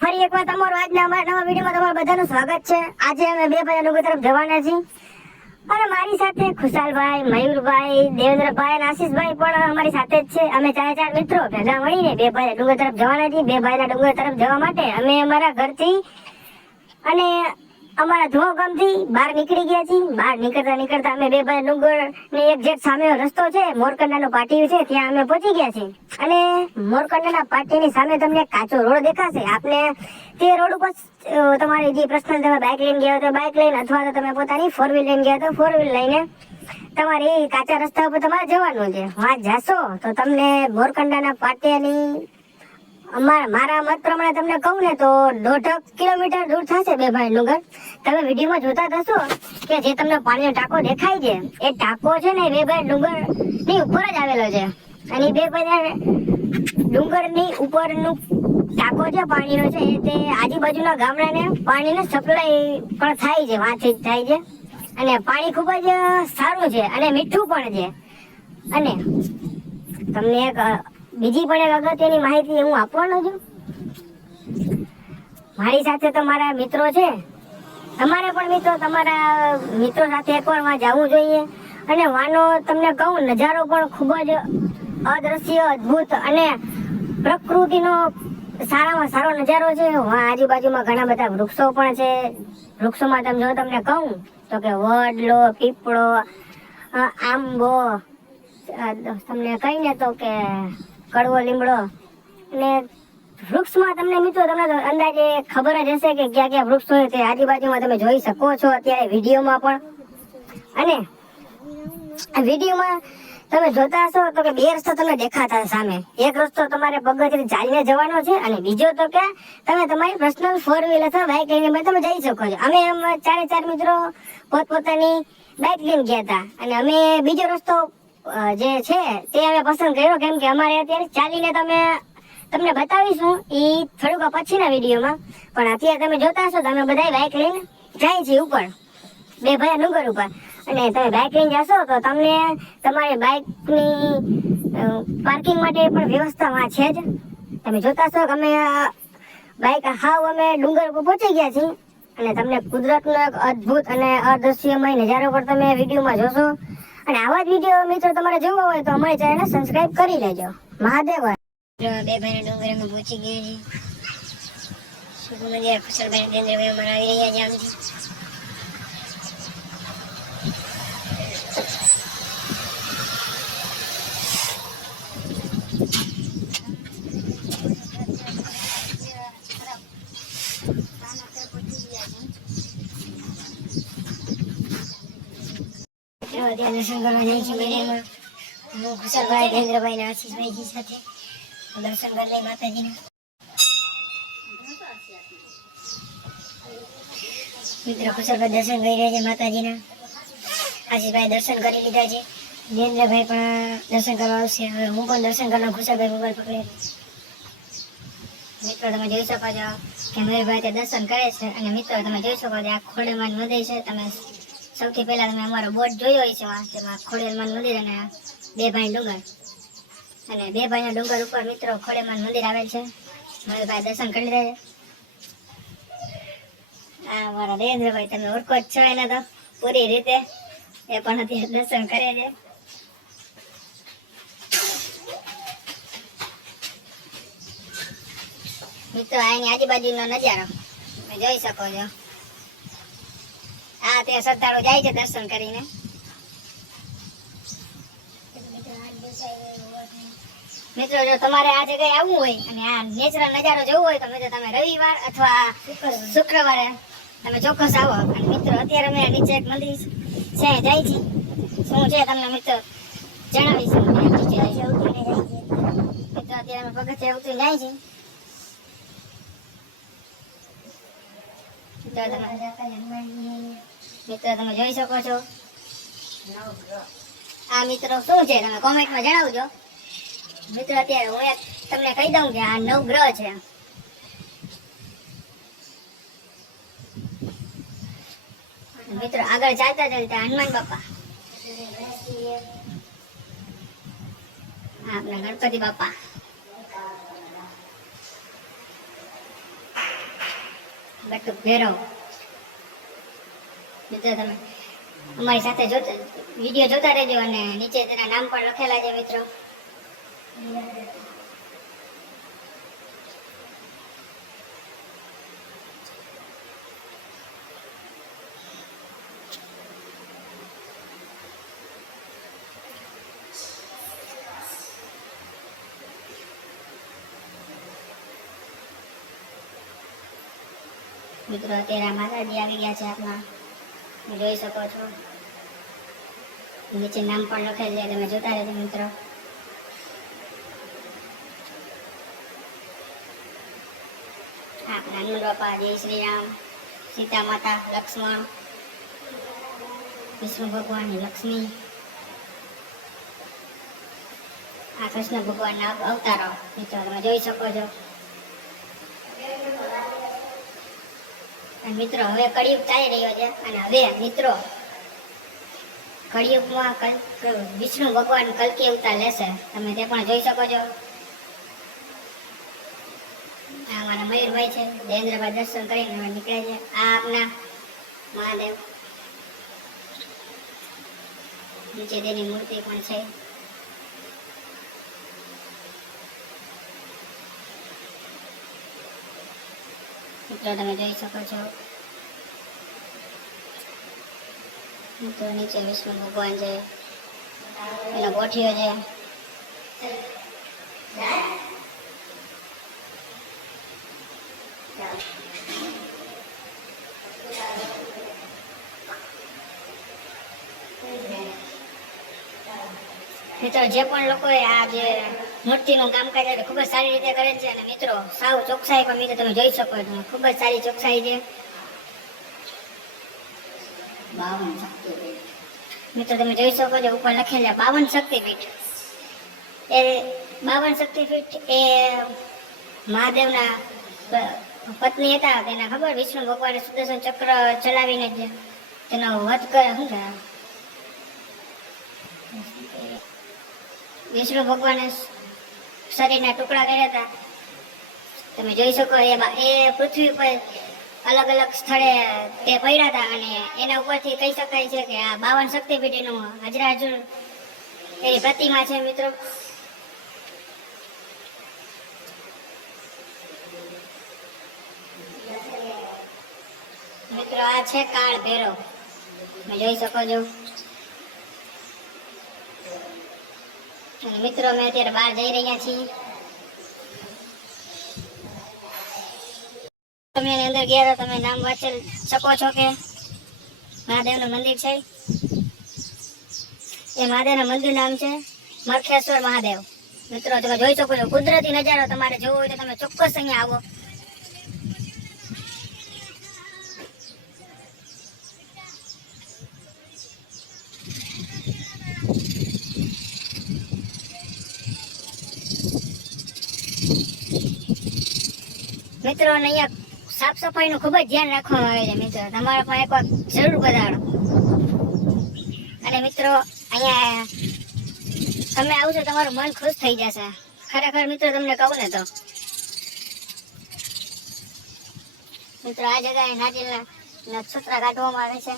ફરી એકવાર તમારું આજના અમારા નવા વિડીયોમાં તમારું બધાનું સ્વાગત છે। આજે અમે બે ભાઈ ડુંગર તરફ જવાના છીએ અને મારી સાથે ખુશાલભાઈ, મયુરભાઈ, દેવેન્દ્રભાઈ અને આશીષભાઈ પણ અમારી સાથે જ છે। અમે ચાર મિત્રો ભેગા મળીને બે ભાઈ ડુંગર તરફ જવાના છીએ। બે ભાઈના ડુંગર તરફ જવા માટે અમે અમારા ઘરથી અને અમારા ધુઓ ગામથી બહાર નીકળી ગયા છીએ। બહાર નીકળતા અમે બે ભાઈ ડુંગર ને એક્ઝેક્ટ સામે રસ્તો છે, મોરકંડાનો પાટિયું છે, ત્યાં અમે પહોંચી ગયા છીએ। અને મોરકંડાના પાટિયાની સામે તમને કાચો રોડ દેખાશે। આપને તે રોડ ઉપર તમારી જે પર્સનલ તમે બાઇક લઈને ગયા તો બાઇક લઈને અથવા તો તમે પોતાની ફોર વ્હીલ લઈને ગયા તો ફોર વ્હીલ લઈને તમારે એ કાચા રસ્તા ઉપર તમારે જવાનું છે। વાં જાશો તો તમને મોરકંડાના પાટિયાની મારા મત પ્રમાણે તમને કહું ને તો 1.5 કિલોમીટર દૂર થશે બે ભાઈ ડુંગર। તમે વિડીયોમાં જોતા થશો કે જે તમને પાણીનો ટાંકો દેખાય છે એ ટાંકો છે ને બે ભાઈ ડુંગર ની ઉપર જ આવેલો છે। અને બે ભાઈ ડુંગર ની ઉપરનું ટાંકો છે પાણીનો છે તે આજુબાજુના ગામડાને પાણીને સપ્લાય પણ થાય છે, વાંચી થાય છે। અને પાણી ખૂબ જ સારું છે અને મીઠું પણ છે। અને તમને એક બીજી પણ એક અગત્યની માહિતી હું આપવાનો છું। મારી સાથે તો મારા મિત્રો છે, તમારે પણ તમારા મિત્રો સાથે એકવાર માં જવું જોઈએ। અને વાનો તમને કહું નજારો પણ ખૂબ જ અદ્રશ્ય, અદ્ભુત અને પ્રકૃતિનો સારામાં સારો નજારો છે। આજુબાજુમાં ઘણા બધા વૃક્ષો પણ છે। વૃક્ષોમાં તમને કહું તો કે વડલો, પીપળો, આંબો, તમને કહીને તો કે કડવો લીમડો અને વૃક્ષમાં તમને મિત્રો તમને અંદાજે ખબર જ હશે કે ક્યાં ક્યાં વૃક્ષ હોય તે આજુબાજુમાં તમે જોઈ શકો છો અત્યારે વિડીયોમાં પણ। અને વિડીયોમાં તમે જોતા હશો તો કે બે રસ્તા તમને દેખાતા સામે। એક રસ્તો તમારે પગથિયે ચાલીને જવાનો છે અને બીજો તો કે તમે તમારી પર્સનલ ફોર વ્હીલ અથવા બાઇક લઈને તમે જઈ શકો છો। અમે ચાર મિત્રો પોતપોતાની બાઇક લઈને ગયા હતા અને અમે બીજો રસ્તો જે છે તે અમે પસંદ કર્યો, કેમ કે અમારે અત્યારે ચાલીને તમને બતાવીશું એ થોડુંક પછીના વિડીયોમાં। પણ અત્યારે તમે જોતા હશો તો અમે બધા બાઇક લઈને જાય છીએ ઉપર બે ભાઈ ડુંગર ઉપર। અને તમે બાઇક લઈને જશો તો તમને તમારી બાઇકની પાર્કિંગ માટે પણ વ્યવસ્થામાં છે જ। તમે જોતા હશો કે અમે બાઇક અમે ડુંગર ઉપર પહોંચી ગયા છીએ અને તમને કુદરતનો એક અદ્ભુત અને અદ્રશ્યમય નજારો પણ તમે વિડીયોમાં જોશો। અને આવા જ વિડીયો મિત્રો તમારે જોવો હોય તો અમારી ચેનલને સબસ્ક્રાઇબ કરી લેજો। મહાદેવ। બે ભાઈ ડુંગર અમે પહોંચી ગયા છીએ। સુખમજી ખુશલભાઈ દેન્દ્રભાઈ અમારા આવી રહ્યા છે આમથી। દર્શન કરવા જાય છે મંદિરમાં। હું ખુશાલભાઈ, દેન્દ્રભાઈ ને આશીષભાઈ સાથે દર્શન કરી લઈ માતાજીના। મિત્રો ખુશાલભાઈ દર્શન કરી રહ્યા છે માતાજીના, આશીષભાઈ દર્શન કરી લીધા છે, દેન્દ્રભાઈ પણ દર્શન કરવા આવશે। હવે હું પણ દર્શન કરવા ખુશાલભાઈ મોબાઈલ પકડે। મિત્રો તમે જોઈ શકો છો કે મયુરભાઈ તે દર્શન કરે છે। અને મિત્રો તમે જોઈ શકો છો આ ખોડેમાન મંદિર છે। તમે સૌથી પહેલા તમે અમારો બોર્ડ જોયો હોય છે, તેમાં ખોડેમાન મંદિર અને બે ભાઈ ડુંગર। અને બે ભાઈના ડુંગર ઉપર મિત્રો ખોડેમાન મંદિર આવેલ છે। મયુરભાઈ દર્શન કરી રહ્યા છે। આ મારા દેવેન્દ્રભાઈ તમે ઓળખો જ છો એને તો પૂરી રીતે, એ પણ અત્યારે દર્શન કરે છે। મિત્રો આની આજુબાજુનો નજારો તમે જોઈ શકો છો। આ તે શ્રદ્ધાળુ જાય છે દર્શન કરીને। મિત્રો જો તમારે આ જગ્યાએ આવવું હોય અને આ નેચરલ નજારો જોવો હોય તો મિત્રો તમે રવિવાર અથવા શુક્રવારે તમે ચોક્કસ આવો। અને મિત્રો અત્યારે અમે નીચે એક મંદિર છે જાય છે, શું છે તમને મિત્રો જણાવીશું। મિત્રો અત્યારે અમે પગથિયે ઉતરી જાય છે। મિત્રો તમે જોઈ શકો છો આ મિત્રો શું છે તમે કોમેન્ટમાં જણાવજો। મિત્રો અત્યારે હું તમને કહી દઉં કે આ નવગ્રહ છે। મિત્રો આગળ ચાલતા હનુમાન બાપા, આપણા ગણપતિ બાપા। બટુક ભેરવ. મિત્રો તમે અમારી સાથે વિડીયો જોતા રહેજો અને નીચે તેના નામ પણ લખેલા છે મિત્રો. મિત્રો અત્યારે માતાજી આવી ગયા છે આપણા, જોઈ શકો છો. નીચે નામ પણ લખેલ છે, તમે જોતા રહેજો મિત્રો. આપણા હનુમાન બાપા, જય શ્રી રામ, સીતા માતા, લક્ષ્મણ, વિષ્ણુ ભગવાન, લક્ષ્મી, આ કૃષ્ણ ભગવાનના અવતારો મિત્રો તમે જોઈ શકો છો. મિત્રો હવે કળિયુગ ચાલી રહ્યો છે અને હવે મિત્રો કળિયુગમાં વિષ્ણુ ભગવાન કલ્કી અવતાર લેશે, તમે તે પણ જોઈ શકો છો. આ અમારા મયુરભાઈ છે, દેવેન્દ્રભાઈ દર્શન કરીને નીકળે છે. આ આપના મહાદેવ, નીચે તેની મૂર્તિ પણ છે. મિત્રો તમે જોઈ શકો છો. મિત્રો નીચે વિષ્ણુ ભગવાન છે, એનો ગોઠિયો છે. મિત્રો જે પણ લોકોએ આ જે મૂર્તિનું કામકાજ ખૂબ જ સારી રીતે કરે છે અને મિત્રો સાવ ચોકસાઈ પણ મિત્રો તમે જોઈ શકો છો, ખૂબ જ સારી ચોકસાઈ છે. મિત્રો તમે જોઈ શકો છો ઉપર લખેલા 52 શક્તિપીઠ. એ 52 શક્તિપીઠ એ મહાદેવના પત્ની હતા, તેના ખબર વિષ્ણુ ભગવાને સુદર્શન ચક્ર ચલાવીને જ તેનો વધ કરે. શું છે વિષ્ણુ ભગવાને શરીરના ટુકડા કર્યા હતા, તમે જોઈ શકો. એ પૃથ્વી પર અલગ અલગ સ્થળે તે પડ્યા હતા અને એના ઉપરથી કહી શકાય છે કે આ 52 શક્તિપીઠનું હજરાજુર એની પ્રતિમા છે મિત્રો. મિત્રો આ છે કાળ ભૈરવ, તમે જોઈ શકો છો. અને મિત્રો અમે અત્યારે બહાર જઈ રહ્યા છીએ. તમે એની અંદર ગયા તો તમે નામ વાંચી શકો છો કે મહાદેવનું મંદિર છે. એ મહાદેવના મંદિર નામ છે મરખેશ્વર મહાદેવ. મિત્રો તમે જોઈ શકો છો, કુદરતી નજારો તમારે જોવો હોય તો તમે ચોક્કસ અહીંયા આવો. મિત્રો અહીંયા સાફ સફાઈનું ખૂબ જ ધ્યાન રાખવામાં આવે છે. મિત્રો તમારે પણ એકવાર જરૂર બતાડો. અને મિત્રો અહીંયા તમે આવશો તમારું મન ખુશ થઈ જશે ખરેખર. મિત્રો તમને કહું ને તો મિત્રો આ જગ્યાએ નારિયેળના નક્ષત્ર કાઢવામાં આવે છે.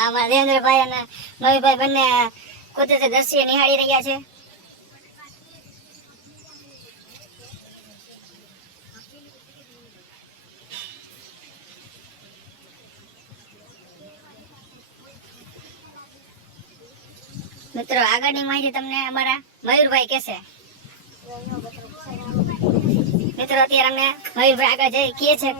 આમાં દેવેન્દ્રભાઈ અને મયુરભાઈ બંને કુદરતી દ્રશ્ય નિહાળી રહ્યા છે. મિત્રો આગળની માહિતી તમને અમારા મયુરભાઈ કહેશે. મિત્રો અત્યારે અમને મયુરભાઈ આગળ જઈ કહે છે.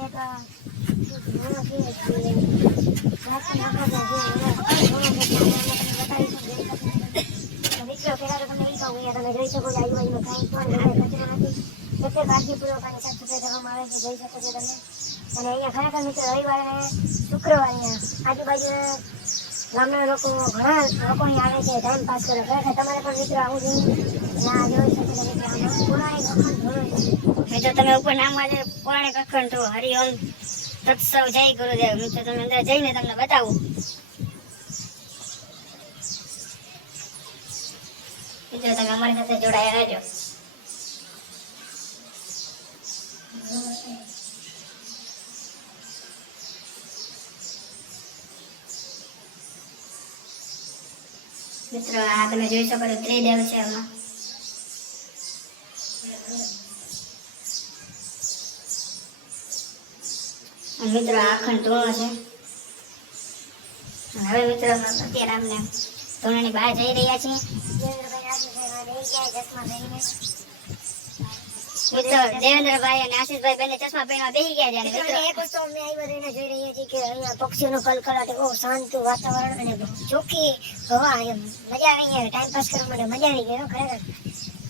મિત્રો પેલા તો તમને એ કહું, તમે જોઈ શકો છો આજુબાજુમાં કાંઈ પણ કચરો નથી. પ્રત્યેક કાળજીપૂર્વક આની સાફ સફાઈ કરવામાં આવે છે, જોઈ શકો છો તમે. અને અહીંયા ખરેખર મિત્રો રવિવારે શુક્રવારે આજુબાજુ ગામના લોકો ઘણા લોકો અહીં આવે છે ટાઈમ પાસ કરે. ખરેખર તમારે પણ મિત્રો આવું જોઈએ. ના જોઈ શકો છો મિત્રો આમાં પૌરાણિક અખંડ ઘણો છે. મિત્રો તમે ઉપર નામ વાંચે પૌરાણિક અખંડ તો હરિઓમ તત્સવ જય ગુરુદેવ. મિત્રો તમે અંદર જઈને તમને બતાવું. મિત્રો તમે અમારી સાથે જોડાયા રહેજો. મિત્રો આ તમે જોઈ શકો છો ત્રિદેવ છે આમાં. મિત્રો આખંડ ધૂણો છે. હવે મિત્રો અત્યારે અમને ધૂણાની બહાર જઈ રહ્યા છીએ. મિત્રો દેવેન્દ્રભાઈ અને આશીષભાઈ બંને ચશ્મા પહેરવા બેસી ગયા છે. મિત્રો એક વસ્તુ અમને આવી બધાને જોઈ રહ્યા છીએ કે અહીંયા પક્ષીઓનો કલકલાટ, બહુ શાંત વાતાવરણ અને ચોખ્ખી હવા, એમ મજા આવી ગઈ. ટાઈમ પાસ કરવા માટે મજા આવી ગઈ ખરેખર.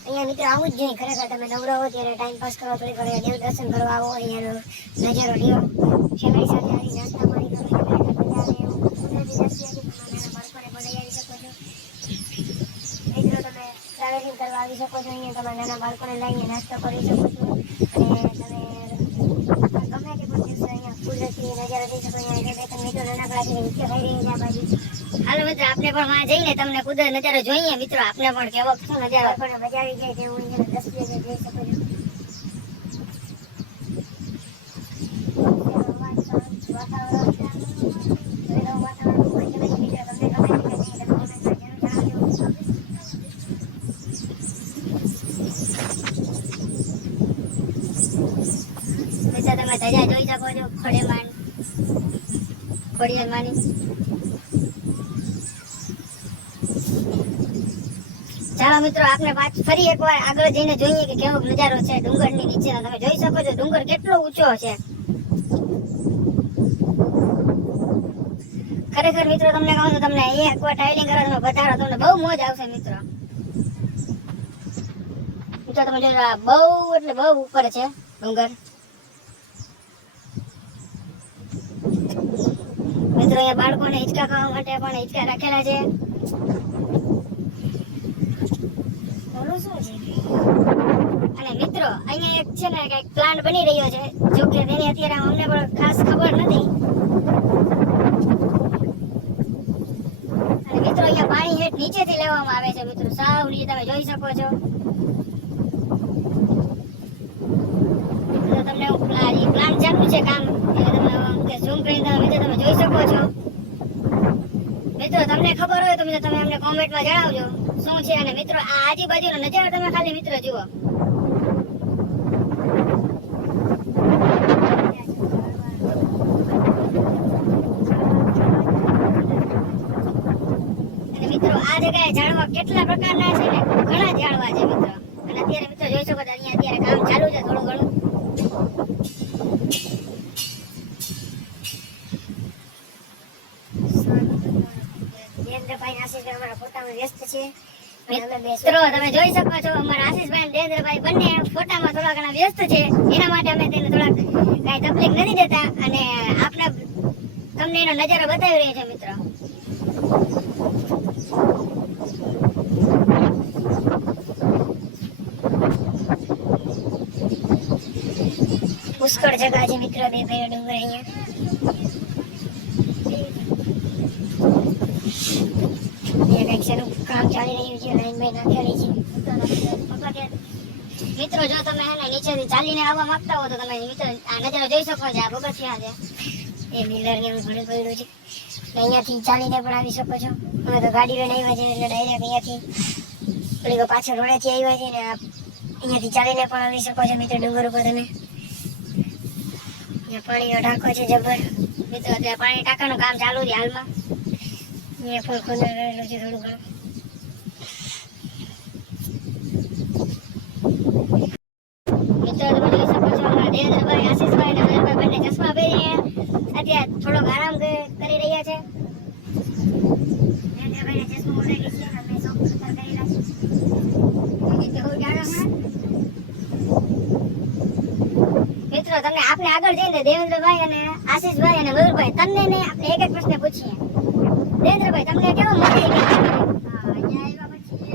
અહીંયા મિત્રો આવું જ જોઈએ ખરેખર. તમે નવરા હો ત્યારે ટાઈમ પાસ કરવા થોડીક દેવ દર્શન કરવા આવો, અહીંયાનો નજારો લ્યો, ફેમિલી સાથે આવી નાસ્તા પાણી કરો, મજા આવે એવું કુદરતી દ્રશ્ય છે. તમારા બાળકોને પણ લઈ આવી શકો છો. મિત્રો તમે ટ્રાવેલિંગ કરવા આવી શકો છો. અહીંયા તમારા નાના બાળકોને લઈને નાસ્તો કરી શકો છો અને તમે ગમે તે પણ દિવસે અહીંયા કુદરતી નજારો જોઈ શકો. અહીંયા બે ત્રણ મિત્રો નાનકડા છે, નીચે ખાઈ રહી છે આ બાજુ. હાલો મિત્રો આપણે પણ વહાં જઈને તમને કુદરત નજારો જોઈએ. મિત્રો આપણે પણ કેવો શું નજારો પણ મજા આવી જાય છે. હું અહીંયા દ્રશ્ય જોઈ શકો છો. તમે ધજા જોઈ શકો છો ખોડિયારમાંની. ચાલો મિત્રો આપણે ફરી એકવાર આગળ જઈને જોઈએ કે કેવો નજારો છે ડુંગરની નીચેનો. તમે જોઈ શકો છો ડુંગર કેટલો ઊંચો છે ખરેખર. મિત્રો તમને કહું તો તમને અહીંયા એકવાર ટ્રાવેલિંગ કરો તમે બતાડો, તમને બહુ મોજ આવશે મિત્રો. મિત્રો તમે જોજો બહુ એટલે બહુ ઉપર છે ડુંગર. મિત્રો અહીંયા બાળકોને હિંચકા ખાવા માટે પણ હિંચકા રાખેલા છે. અને મિત્રો અહીંયા એક છે ને એક પ્લાન્ટ બની રહ્યો છે, જો કે તેની અત્યારે અમને પણ ખાસ ખબર નથી. અને મિત્રો અહીંયા પાણી હેઠ નીચેથી લેવામાં આવે છે. મિત્રો સાવ નીચે તમે જોઈ શકો છો. તમને પ્લાન્ટ ચાલુ છે કામ, તમે ઝૂમ કરીને તમે જોઈ શકો છો. મિત્રો તમને ખબર હોય તો તમે અમને કોમેન્ટમાં જણાવજો શું છે. અને મિત્રો આ આજુબાજુનો નજારો તમે ખાલી મિત્રો જુઓ. અને મિત્રો આ જગ્યાએ ઝાડવા કેટલા પ્રકારના છે ને, ઘણા ઝાડવા છે મિત્રો. અને અત્યારે મિત્રો જોઈ શકો છો અહીંયા અત્યારે કામ ચાલુ છે થોડું ઘણું. મિત્રો તમે જોઈ શકો છો અમારા આશીષભાઈ અને દેવેન્દ્રભાઈ બંને ફોટામાં થોડા ઘણા વ્યસ્ત છે. એના માટે અમે તેને થોડાક કઈ તકલીફ નથી દેતા અને આપણે તમને એનો નજારો બતાવી રહ્યા છે મિત્રો. પુષ્કળ જગા છે મિત્રો, બે ભાઈઓ ડુંગર અહીંયા. કામ ચાલી રહ્યું છે, લાઈન બાઈ નાખેલી છે. મિત્રો જો તમે નીચેથી ચાલીને આવવા માંગતા હો તો તમે મિત્રો આ નજારો જોઈ શકો છો. આ પગથિયા છે, એ મિલર ને એવું ઘણું પડ્યું છે. અહીંયાથી ચાલીને પણ આવી શકો છો. અમે તો ગાડી લઈને આવ્યા છે એટલે ડાયરેક્ટ અહીંયાથી પેલી પાછળ રોડેથી આવ્યા છે ને અહીંયાથી ચાલીને પણ આવી શકો છો મિત્રો. ડુંગર ઉપર તમે પાણીનો ટાંકો છે જબર. મિત્રો અત્યારે પાણી ટાંકાનું કામ ચાલુ છે હાલમાં. અહીંયા પણ ખોદર રહેલું છે થોડું ઘણું. મિત્રો તમે જોઈ શકો છો અમારા દેવેન્દ્રભાઈ, આશીષભાઈ અને નરેશભાઈ બંને ચશ્મા પહેરીને અત્યારે થોડોક આરામ કરી રહ્યા છે. દેવેન્દ્રભાઈને ચશ્મા ઉડાડી છે, અમે શોખ કરી રહ્યા છીએ. મિત્રો તમને આપણે આગળ જઈને દેવેન્દ્રભાઈ અને આશીષભાઈ અને મયુરભાઈ તમને ને આપણે એક એક પ્રશ્ન પૂછીએ. દેવેન્દ્રભાઈ તમને કેવો મજા આવી? અહીંયા આવ્યા પછી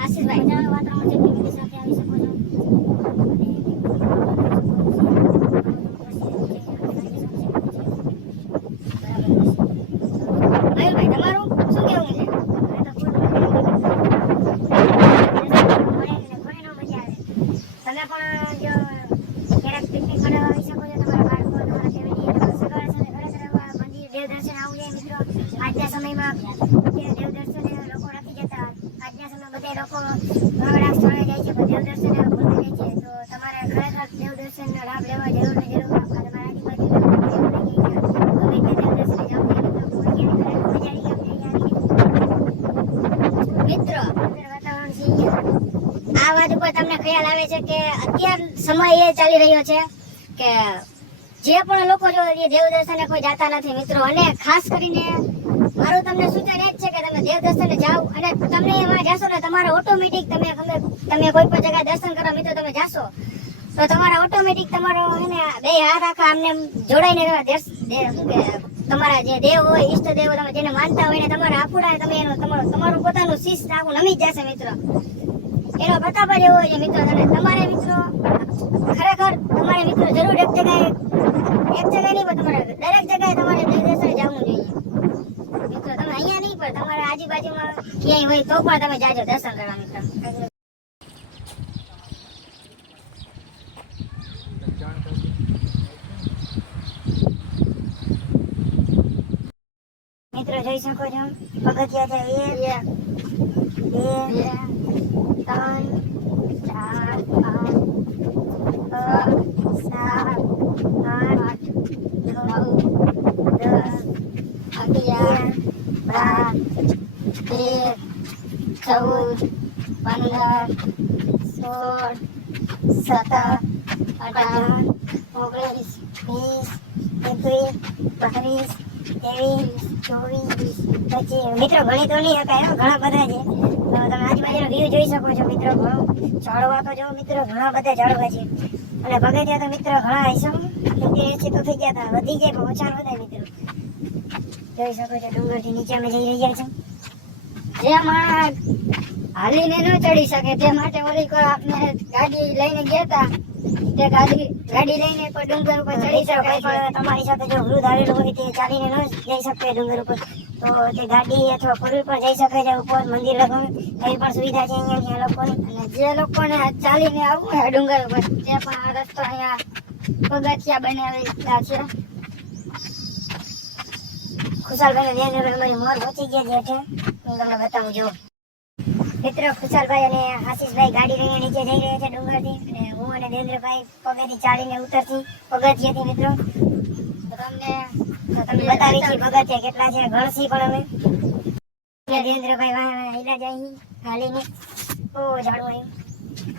આશીષભાઈ વાતાવરણ ફેમિલી સાથે આવી શકો છો. મયુરભાઈ તમારું શું કેવું છે? દેવ દર્શન આવું છે મિત્રો. આજના સમયમાં દેવ દર્શન લોકો નથી જતા. આજના સમયમાં બધા લોકો ઘણા સ્થળે જાય છે, પણ દેવ દર્શન ભૂલી જાય છે. તો તમારે ખરેખર દેવ દર્શનનો લાભ લેવા જરૂર ને જરૂર. તમારા આજુબાજુ મિત્રો વાતાવરણ છે. આ વાત ઉપર તમને ખ્યાલ આવે છે કે અત્યાર સમય એ ચાલી રહ્યો છે કે જે પણ લોકો જો એ દેવ દર્શને કોઈ જાતા નથી મિત્રો. અને ખાસ કરીને મારું તમને સૂચન એ જ છે કે તમે દેવ દર્શને જાઓ અને તમે એમાં જાશો ને તમારે ઓટોમેટિક તમે કોઈ પણ જગ્યાએ દર્શન કરવા મિત્રો તમે જાશો તો તમારા ઓટોમેટિક તમારો એને બે હાથ આખા આમને જોડાઈને તમારા જે દેવ હોય ઈષ્ટ દેવ તમે જેને માનતા હોય ને તમારા આફુડા તમે એનો તમારું પોતાનું શીશ આખું નમી જ જશે મિત્રો. એનો પ્રતાપ જ એવો હોય છે મિત્રો. અને તમારે મિત્રો ખરેખર તમારે મિત્રો જરૂર એક જગ્યાએ નહીં પણ તમારે દરેક જગ્યાએ તમારે દેવ દર્શને જવું જોઈએ મિત્રો. તમે અહીંયા નહીં પણ તમારા આજુબાજુમાં ક્યાંય હોય તો પણ તમે જાજો દર્શન કરવા મિત્રો. મિત્રો જોઈ શકો છો પગથિયા છે 1 2 3 4 મિત્રો ગણિત તો નહીં હતા ઘણા બધા છે. તો તમે આજુબાજુનો વ્યૂ જોઈ શકો છો મિત્રો. ઘણો ઝાડવા તો જો મિત્રો ઘણા બધા ઝાડવા છે. અને પગથિયા તો મિત્રો ઘણા હિસાબ 70-80 તો થઈ ગયા હતા. વધી જાય પણ ઓછા ન થાય મિત્રો. જોઈ શકો છો ડુંગરથી નીચે અમે જઈ રહ્યા છે. જે માણસ હાલીને ન ચડી શકે તે માટે ઓલી આપણે ગાડી લઈને ગયા હતા તે ગાડી લઈને કોઈ ડુંગર ઉપર ચડી શકે. પણ તમારી સાથે જો વૃદ્ધ આવેલું હોય તે ચાલીને ન જઈ શકે ડુંગર ઉપર તો તે ગાડી અથવા ફોર વ્હીલ પર જઈ શકે છે ઉપર મંદિર લગન એવી પણ સુવિધા છે અહીંયા લોકોની. અને જે લોકોને ચાલીને આવવું હોય ડુંગર ઉપર તે પણ આ રસ્તો અહીંયા પગથિયા બનાવેલા છે. ખુશાલભાઈ ને અમારી મોર પહોંચી ગયા છે હેઠે. હું તમને બતાવું જો મિત્રો. ખુશાલભાઈ અને આશીષભાઈ ગાડી લઈને નીચે જઈ રહ્યા છે ડુંગરથી અને હું અને દેવેન્દ્રભાઈ પગેથી ચાલીને ઉતરતી પગથિયાથી મિત્રો. તો તમને બતાવી છે પગથિયા કેટલા છે ગણસી પણ અમે દેવેન્દ્રભાઈ હિલા જાય હાલીને. ઓ ઝાડું આવ્યું.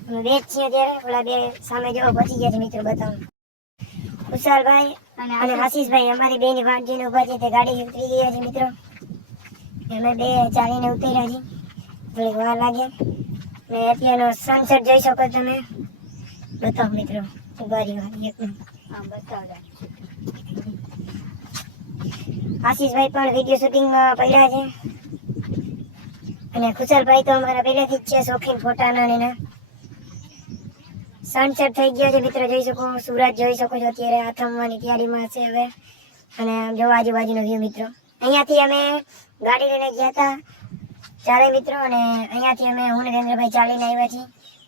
અમે બે જ છીએ અત્યારે. ઓલા બે સામે જેવો પહોંચી ગયા છે મિત્રો. બતાવું ખુશાલભાઈ અને આશીષભાઈ અમારી બેની વાંચીને ઉભા છે તે ગાડી ઉતરી ગયા છે મિત્રો. અમે બે ચાલીને ઉતર્યા છીએ. થોડીક વાર લાગે ને અત્યારનો સનસેટ જોઈ શકો તમે. બતાવો મિત્રો ઉભા રહ્યો એકદમ બતાવજો. આશીષભાઈ પણ વિડીયો શૂટિંગમાં પડ્યા છે અને ખુશાલભાઈ તો અમારા પહેલેથી જ છે શોખીન ફોટાના ને. સનસેટ થઈ ગયો છે મિત્રો. જોઈ શકો સૂરજ જોઈ શકો છો અત્યારે આથમવાની તૈયારીમાં છે હવે. અને જો આજુબાજુનો વ્યૂ મિત્રો. અહીંયાથી અમે ગાડી લઈને ગયા હતા ચારે મિત્રો અને અહીંયાથી અમે હું ને દેવેન્દ્રભાઈ ચાલીને આવ્યા છીએ.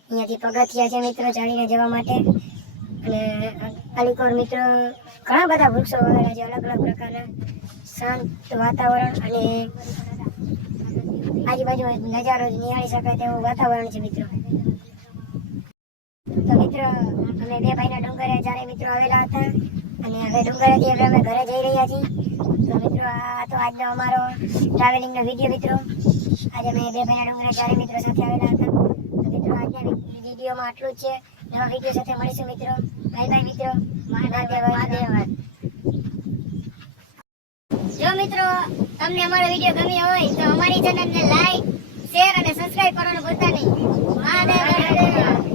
અહીંયાથી પગથિયા છે મિત્રો ચાલીને જવા માટે. અને અલીકોર મિત્રો ઘણા બધા વૃક્ષો વગેરે છે અલગ અલગ પ્રકારના. શાંત વાતાવરણ અને આજુબાજુ નજારો નિહાળી શકાય તેવું વાતાવરણ છે મિત્રો. તો મિત્રો અમે બે ભાઈના ડુંગરે ચારે મિત્રો આવેલા હતા અને હવે ડુંગરેથી હવે અમે ઘરે જઈ રહ્યા છીએ. તો મિત્રો આ તો આજનો અમારો ટ્રાવેલિંગનો વિડીયો મિત્રો. આજે અમે બે ભાઈના ડુંગરે ચારે મિત્રો સાથે આવેલા હતા. તો મિત્રો આજના વિડીયોમાં આટલું જ છે. નવા વિડીયો સાથે મળીશું મિત્રો. બાય બાય મિત્રો. મહાદેવ. જો મિત્રો તમને અમારો વિડીયો ગમ્યો હોય તો અમારી ચેનલને લાઈક શેર અને સબસ્ક્રાઇબ કરવાનું ભૂલતા નહીં. મહાદેવ.